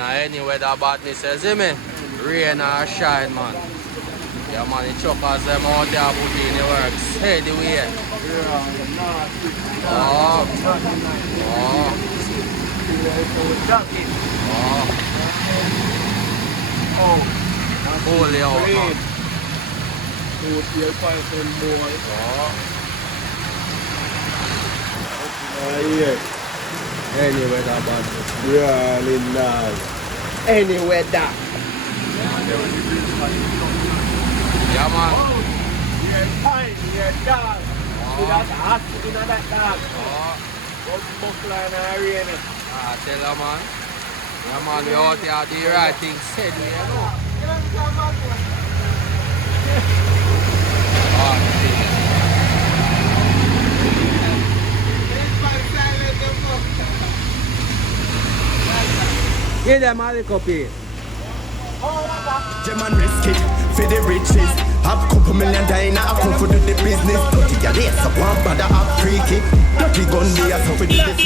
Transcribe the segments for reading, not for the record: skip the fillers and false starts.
man, any weather badness, you see me? Rain or shine, man. Yeah, man, the truckers them out there put in the works. Steady way. Oh. Holy out, man. Any weather badness. Really nice. Any weather. Yeah, man. Yeah, fine, yeah, dog. See that hot in that dog. Buckle and rain. Tell you, man. Yeah, man, we out here do the right thing. Said we, you know. Give them a little piece. German risk it for the riches. Have couple million dying, I come for do the business. Dirty a day, so one bother up freaky. Dirty gun there, so we do this.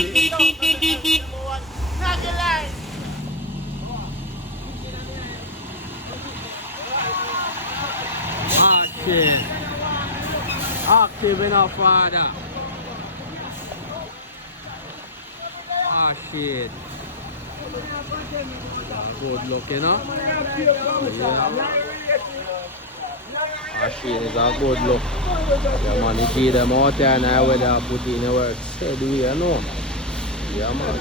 Ah, shit. Active enough, father. Ah, shit. Good look, you know? Yeah. Ah, shit is a good look. Yeah, man, you see them out there now where they put in the work. Steady, you know? Yeah, man.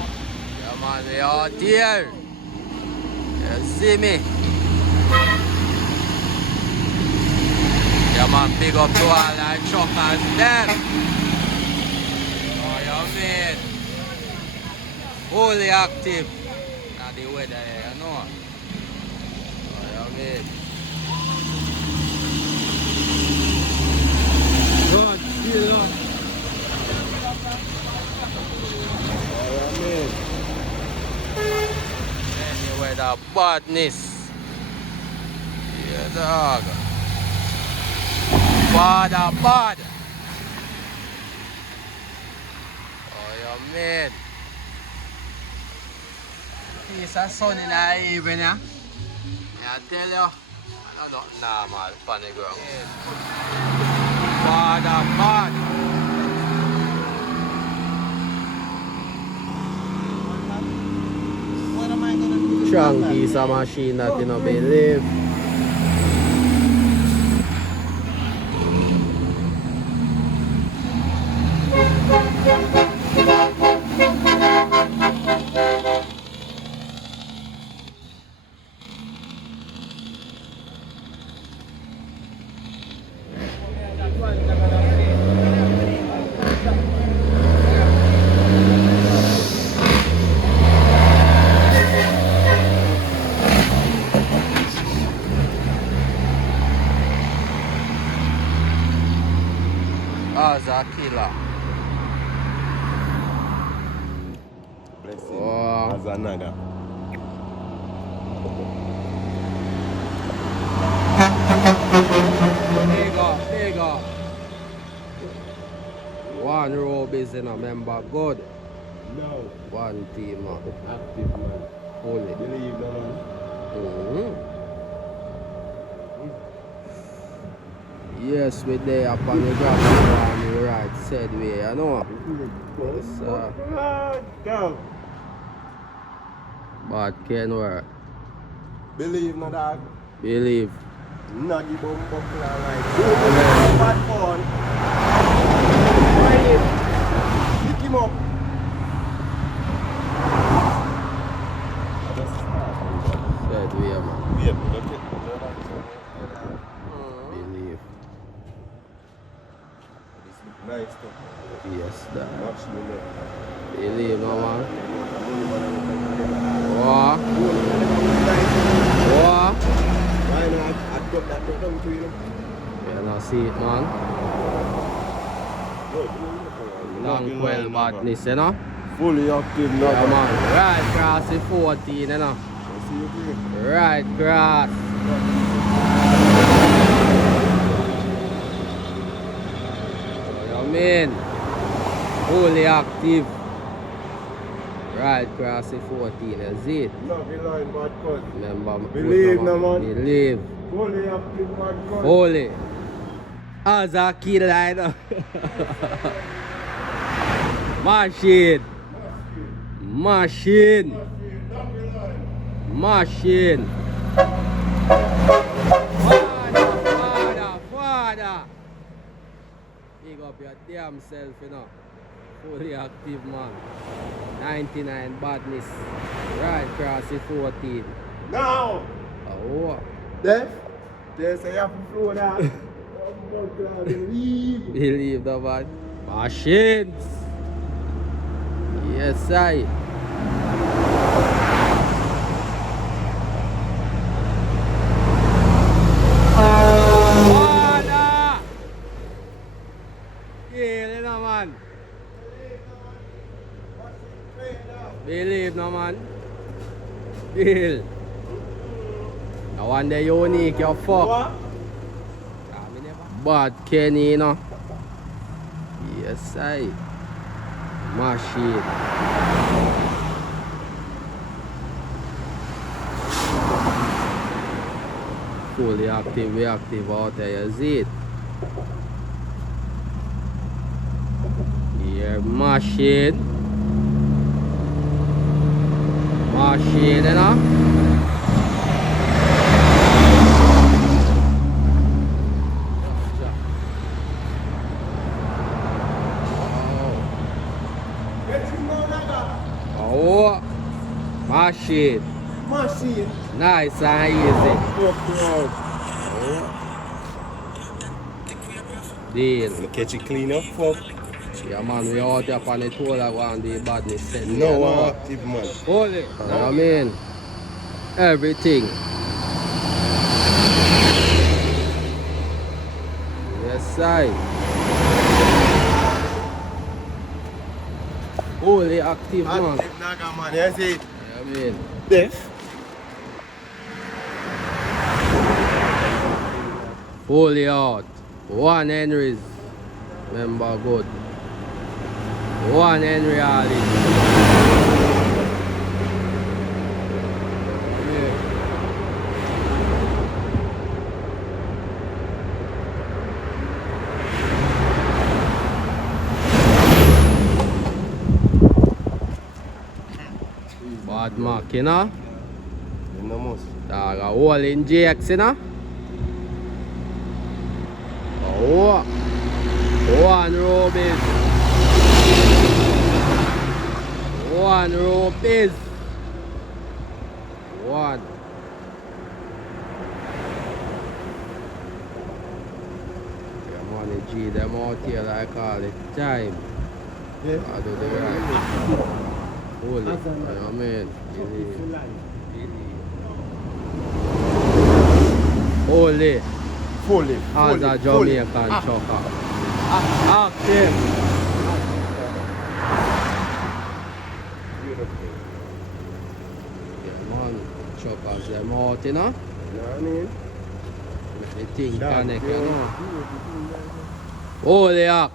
Yeah, man, we out here. You see me? Yeah, man, big up to all our truckers, them. Oh, you mean? Fully active. Now the weather here, you know. Oh, you mean? Good, feel up. Oh, you mean? Anyway, the badness. Yeah, dog. Bad. Oh, you mean? Piece of sun in the evening, yeah? I tell you, I don't know normal on the ground. Bad. What am I gonna do? Strong piece of machine that you know believe. As a killer. Blessing. Oh. As another. Big up. One row is in a member good. No. One team man. Active man. Only. Believe no man. Yes, we there upon the ground on the right Sedway, you know. Yes, Go. but can work. Believe no dog. Believe. Nuggy bum buckle alright. Bad phone. Pick him up. Sedway, man. Wait, okay. Believe. This look nice too. Yes, that. Watch me now. Believe, no man. Why not? I got that down to you. You know, see it, man. Long well badness, you know. Fully active now. Yeah, man. Right cross the 14, you know. See you here. Right cross. You mean? Fully active. Right across the 14, is it? Love your line, bad cuz. Remember, Believe no man. Believe. Fully active, bad cuz. Holy. As a kid line. Machine. Machine. Machine. Father. Big up your damn self, you know. Fully active, man. 99 badness. Right across the 14. Now! Oh. Def, they say you have to flow that. Believe. Believe the man. Machines. Yes, I. Father! Yeah, no man. Believe no man. Bill. I want the unique you fuck. But Kenny, you know. Yes, I. Machine. Fully active, reactive out there, you see it? Yeah, machine. Machine, you know? Oh, machine. Machine. Nice and easy. Deal. Catch it clean up, fuck. Yeah, man, we out there on the toll I want the badness set. No active, man. Hold it. You know what I mean? Everything. Yes, I. Fully active, man. Active naga, man. You see? Yeah, I mean. Def. Fully out. 1 Henry's. Remember good. 1 Henry all in. Bad mark, you know? You know most. Dog, a hole in GX, you know? Oh, 1 rope is. 1 rope is. 1. Yeah, money G them out here like all the time. Yeah. I do the right. Holy, you know what I mean? Holy. Fully. As a Jamaican trucker. Active. Yeah, man. Truckers them out, you know? You know what I mean? Make the thing connect, you know? Holy hack.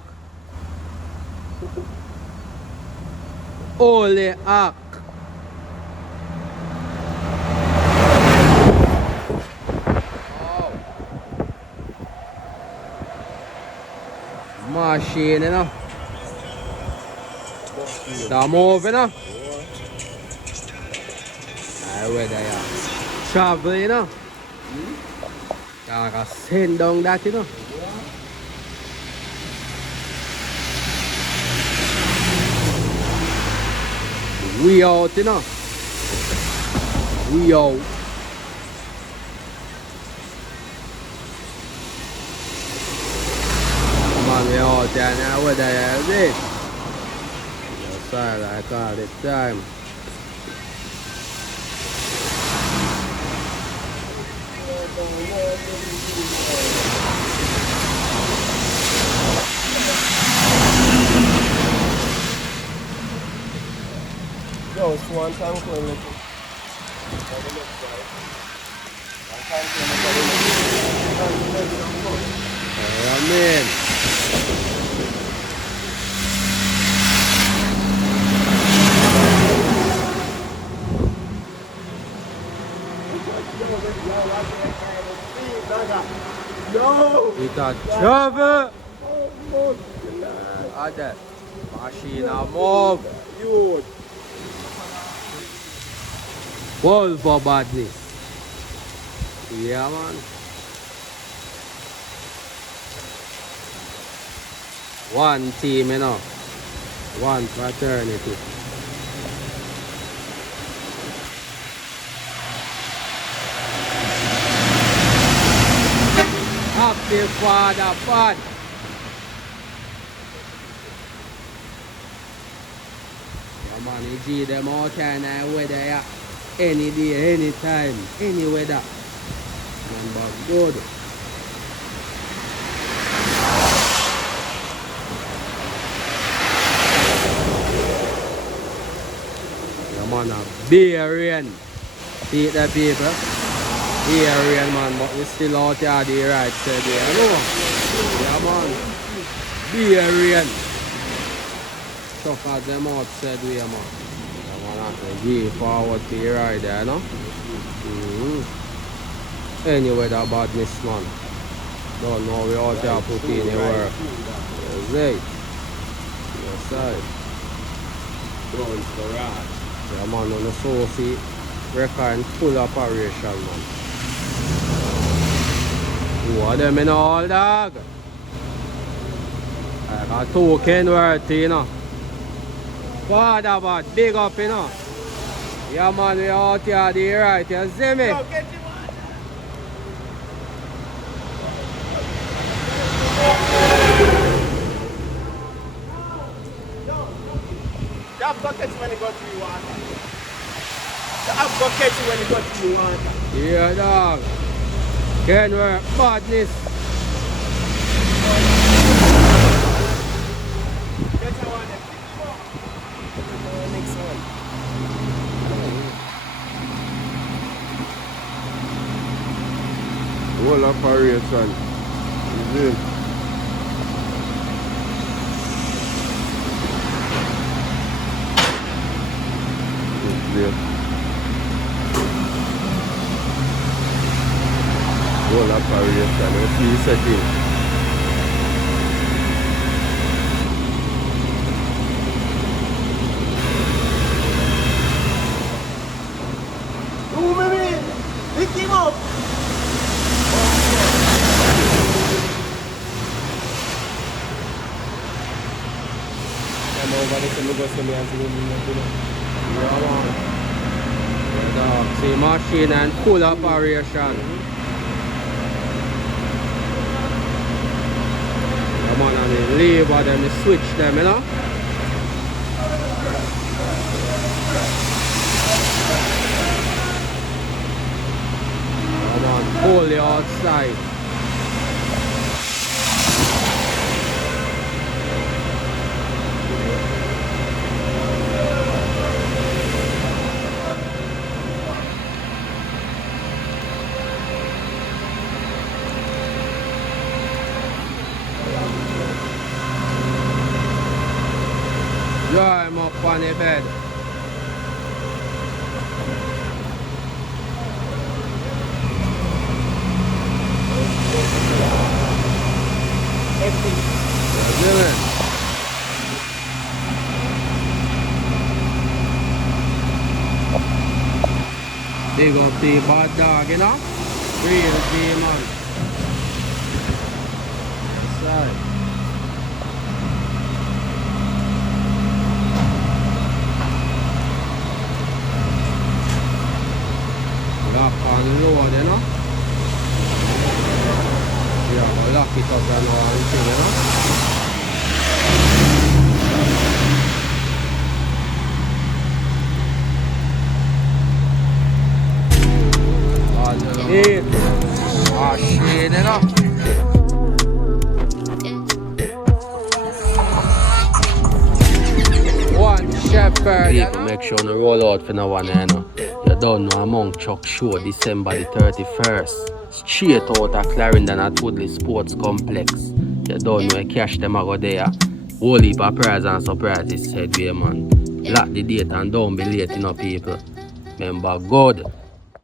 Holy hack. Machine, you know. Start moving, you know. Where they are. Travel, you know. I can send down that, you know. We out, you know. We out. We out there now, where they are this. Sorry, like all the time. Yo, Swan tank or little. Amen. No! It a travel. Other machine a move. Huge. Ball for badness. Yeah, man. One team, you know. One fraternity. Active father fun. Yeah, man, you see them all kind of weather, yeah. Any day, any time, any weather. Man, but good. Yeah, man, a beer rain. See it there, people? Beer rain, man, but we still out here the right side there, you know? Yeah, man. Beer rain. Chuck at them outside way, man. Yeah, man, have to give forward to the right there, you know? Anyway, that badness, man. Don't know we out here put in the work. Yes, right. Yes, sir. Yeah, man, on the Sophie record full operation, man. Who are them in all, dog? I got two Kenworth, you know. Father, but big up, you know. Yeah, man, we out here the right, you see me? You have buckets when you go to you want. You have buckets when you go to you want. Yeah, dog. Kenworth badness. Get your one there. Next one. Whole operation. You see? Whole operation, you see setting. Oh, baby! Pick him up! I'm over there, so I'm going to see me and see me. Yeah, man. Yeah, dog. See, machine and full operation. Yeah, man, and the labor them, they switch them, you know? Yeah, man, fully outside. Yeah, I'm up on the bed. Big up the bad dog, you know? Real demon. Yes, sir. Lock on the road, you know? Yeah, we'll lock it up and all the thing, you know? Hey, shit, you know? One shepherd, you know? Make sure you roll out for no one, you know? You don't know among Chuck show December the 31st. Straight out of Clarendon at Woodley Sports Complex. You don't know you cash them out there. Whole heap of prize and surprises, Sedway, man. Lock the date and don't be late, you know, people. Remember, God.